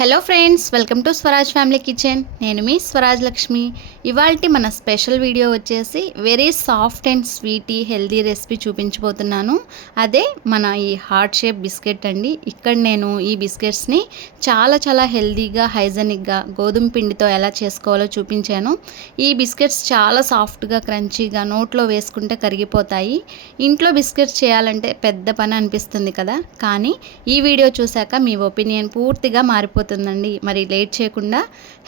Hello friends, welcome to Swaraj family kitchen. నేను మీ స్వరాజ్ లక్ష్మి. ఇవాల్టి మన స్పెషల్ వీడియో వచ్చేసి very soft and sweety healthy recipe చూపించబోతున్నాను. అదే మన ఈ హార్ట్ షేప్ బిస్కెట్ అండి. ఇక్కడ నేను ఈ బిస్కెట్స్ని చాలా హెల్దీగా హైజెనిక్గా గోధుమ పిండితో ఎలా చేసుకోవాలో చూపించాను. ఈ బిస్కెట్స్ చాలా సాఫ్ట్గా క్రంచీగా నోట్లో వేసుకుంటే కరిగిపోతాయి. ఇంట్లో బిస్కెట్స్ చేయాలంటే పెద్ద పని అనిపిస్తుంది కదా, కానీ ఈ వీడియో చూశాక మీ ఒపీనియన్ పూర్తిగా మారిపోతుంది. మరి లేట్ చేయకుండా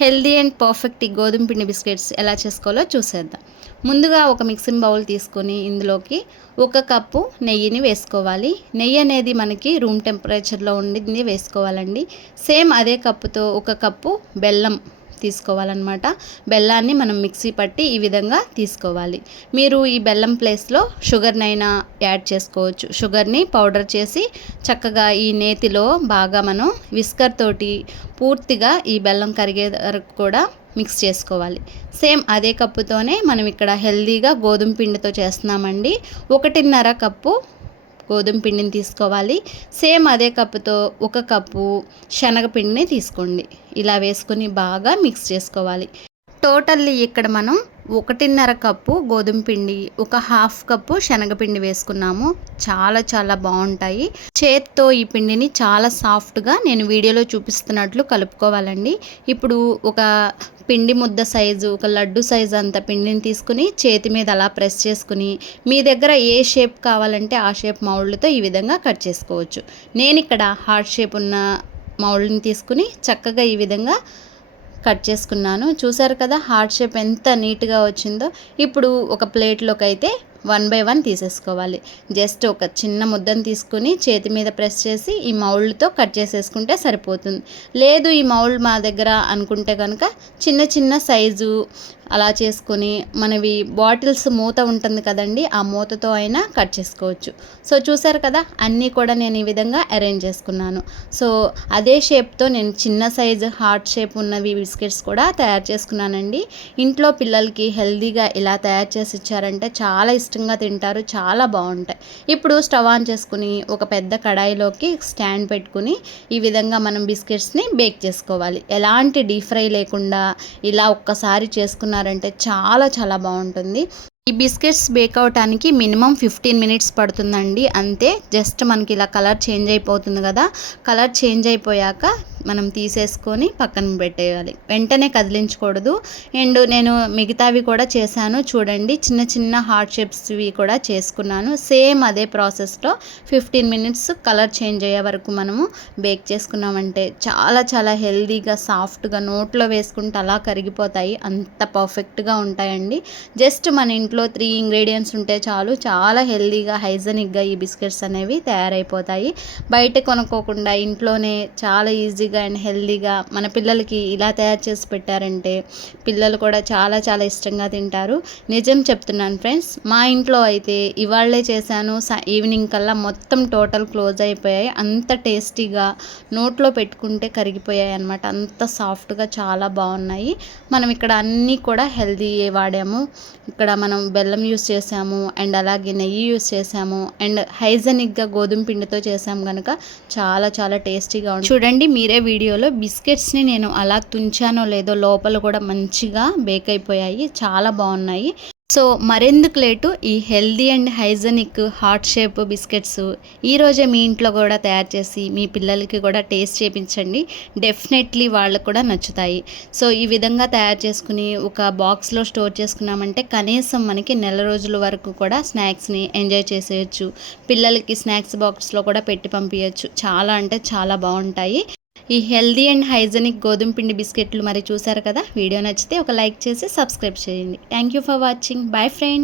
హెల్దీ అండ్ పర్ఫెక్ట్ ఈ గోధుమ పిండి బిస్కెట్స్ ఎలా చేసుకోవాలో చూసేద్దాం. ముందుగా ఒక మిక్సింగ్ బౌల్ తీసుకొని ఇందులోకి 1 కప్పు నెయ్యిని వేసుకోవాలి. నెయ్యి అనేది మనకి రూమ్ టెంపరేచర్లో ఉండింది వేసుకోవాలండి. సేమ్ అదే కప్పుతో 1 కప్పు బెల్లం తీసుకోవాలన్నమాట. బెల్లాన్ని మనం మిక్సీ పట్టి ఈ విధంగా తీసుకోవాలి. మీరు ఈ బెల్లం ప్లేస్లో షుగర్నైనా యాడ్ చేసుకోవచ్చు. షుగర్ని పౌడర్ చేసి చక్కగా ఈ నేతిలో బాగా మనం విస్కర్ తోటి పూర్తిగా ఈ బెల్లం కరిగే వరకు కూడా మిక్స్ చేసుకోవాలి. సేమ్ అదే కప్పుతోనే మనం ఇక్కడ హెల్దీగా గోధుమ పిండితో చేస్తున్నామండి. 1.5 కప్పు గోధుమ పిండిని తీసుకోవాలి. సేమ్ అదే కప్పుతో 1 కప్పు శనగపిండిని తీసుకోండి. ఇలా వేసుకొని బాగా మిక్స్ చేసుకోవాలి. టోటల్లీ ఇక్కడ మనం 1.5 కప్పు గోధుమ పిండి, 1/2 కప్పు శనగపిండి వేసుకున్నాము. చాలా బాగుంటాయి. చేత్తో ఈ పిండిని చాలా సాఫ్ట్గా నేను వీడియోలో చూపిస్తున్నట్లు కలుపుకోవాలండి. ఇప్పుడు ఒక పిండి ముద్ద సైజు, ఒక లడ్డు సైజు అంత పిండిని తీసుకుని చేతి మీద అలా ప్రెస్ చేసుకుని మీ దగ్గర ఏ షేప్ కావాలంటే ఆ షేప్ మౌల్డ్తో ఈ విధంగా కట్ చేసుకోవచ్చు. నేను ఇక్కడ హార్ట్ షేప్ ఉన్న మౌల్డ్ని తీసుకుని చక్కగా ఈ విధంగా కట్ చేసుకున్నాను. చూసారు కదా హార్ట్ షేప్ ఎంత నీట్గా వచ్చిందో. ఇప్పుడు ఒక ప్లేట్లోకి అయితే 1 by 1 తీసేసుకోవాలి. జస్ట్ ఒక చిన్న ముద్దను తీసుకుని చేతి మీద ప్రెస్ చేసి ఈ మౌల్డ్తో కట్ చేసేసుకుంటే సరిపోతుంది. లేదు ఈ మౌల్డ్ మా దగ్గర అనుకుంటే కనుక చిన్న సైజు అలా చేసుకొని మనవి బాటిల్స్ మూత ఉంటుంది కదండి, ఆ మూతతో అయినా కట్ చేసుకోవచ్చు. సో చూసారు కదా అన్నీ కూడా నేను ఈ విధంగా అరేంజ్ చేసుకున్నాను. సో అదే షేప్తో నేను చిన్న సైజు హార్ట్ షేప్ ఉన్నవి బిస్కెట్స్ కూడా తయారు చేసుకున్నానండి. ఇంట్లో పిల్లలకి హెల్దీగా ఇలా తయారు చేసి ఇచ్చారంటే చాలా ఇష్టంగా తింటారు, చాలా బాగుంటాయి. ఇప్పుడు స్టవ్ ఆన్ చేసుకుని ఒక పెద్ద కడాయిలోకి స్టాండ్ పెట్టుకుని ఈ విధంగా మనం బిస్కెట్స్ని బేక్ చేసుకోవాలి. ఎలాంటి డీప్ ఫ్రై లేకుండా ఇలా ఒక్కసారి చేసుకున్నారంటే చాలా బాగుంటుంది. ఈ బిస్కెట్స్ బేక్ అవటానికి మినిమం 15 minutes పడుతుందండి. అంతే. జస్ట్ మనకి ఇలా కలర్ చేంజ్ అయిపోతుంది కదా, కలర్ చేంజ్ అయిపోయాక మనం తీసేసుకొని పక్కన పెట్టేయాలి. వెంటనే కదిలించకూడదు. అండ్ నేను మిగతావి కూడా చేశాను చూడండి. చిన్న హార్ట్ షేప్స్వి కూడా చేసుకున్నాను. సేమ్ అదే ప్రాసెస్లో 15 minutes కలర్ చేంజ్ అయ్యే వరకు మనము బేక్ చేసుకున్నామంటే చాలా హెల్దీగా సాఫ్ట్గా నోట్లో వేసుకుంటే అలా కరిగిపోతాయి. అంత పర్ఫెక్ట్గా ఉంటాయండి. జస్ట్ మన ఇంట్లో 3 ingredients ఉంటే చాలు, చాలా హెల్దీగా హైజెనిక్గా ఈ బిస్కెట్స్ అనేవి తయారైపోతాయి. బయట కొనుక్కోకుండా ఇంట్లోనే చాలా ఈజీగా అండ్ హెల్దీగా మన పిల్లలకి ఇలా తయారు చేసి పెట్టారంటే పిల్లలు కూడా చాలా ఇష్టంగా తింటారు. నిజం చెప్తున్నాను ఫ్రెండ్స్, మా ఇంట్లో అయితే ఇవాళ్ళే చేశాను, ఈవినింగ్ కల్లా మొత్తం టోటల్ క్లోజ్ అయిపోయాయి. అంత టేస్టీగా నోట్లో పెట్టుకుంటే కరిగిపోయాయి అన్నమాట. అంత సాఫ్ట్గా చాలా బాగున్నాయి. మనం ఇక్కడ అన్నీ కూడా హెల్దీ వాడాము. ఇక్కడ మనం బెల్లం యూస్ చేసాము అండ్ అలాగే నెయ్యి యూస్ చేసాము అండ్ హైజెనిక్గా గోధుమ పిండితో చేసాము కనుక చాలా టేస్టీగా ఉంది. చూడండి మీరే వీడియోలో బిస్కెట్స్ని నేను అలా తుంచానో లేదో లోపల కూడా మంచిగా బేక్ అయిపోయాయి, చాలా బాగున్నాయి. సో మరెందుకు లేటు, ఈ healthy and hygienic heart shape biscuits ఈరోజే మీ ఇంట్లో కూడా తయారు చేసి మీ పిల్లలకి కూడా టేస్ట్ చేయించండి. డెఫినెట్లీ వాళ్ళకు కూడా నచ్చుతాయి. సో ఈ విధంగా తయారు చేసుకుని ఒక బాక్స్లో స్టోర్ చేసుకున్నామంటే కనీసం మనకి నెల రోజుల వరకు కూడా స్నాక్స్ని ఎంజాయ్ చేసేయచ్చు. పిల్లలకి స్నాక్స్ బాక్స్లో కూడా పెట్టి పంపించచ్చు. చాలా బాగుంటాయి ఈ హెల్దీ అండ్ హైజెనిక్ గోధుమ పిండి బిస్కెట్లు. మరి చూసారు కదా, వీడియో నచ్చితే ఒక లైక్ చేసి సబ్స్క్రైబ్ చేయండి. Thank you for watching. Bye friends.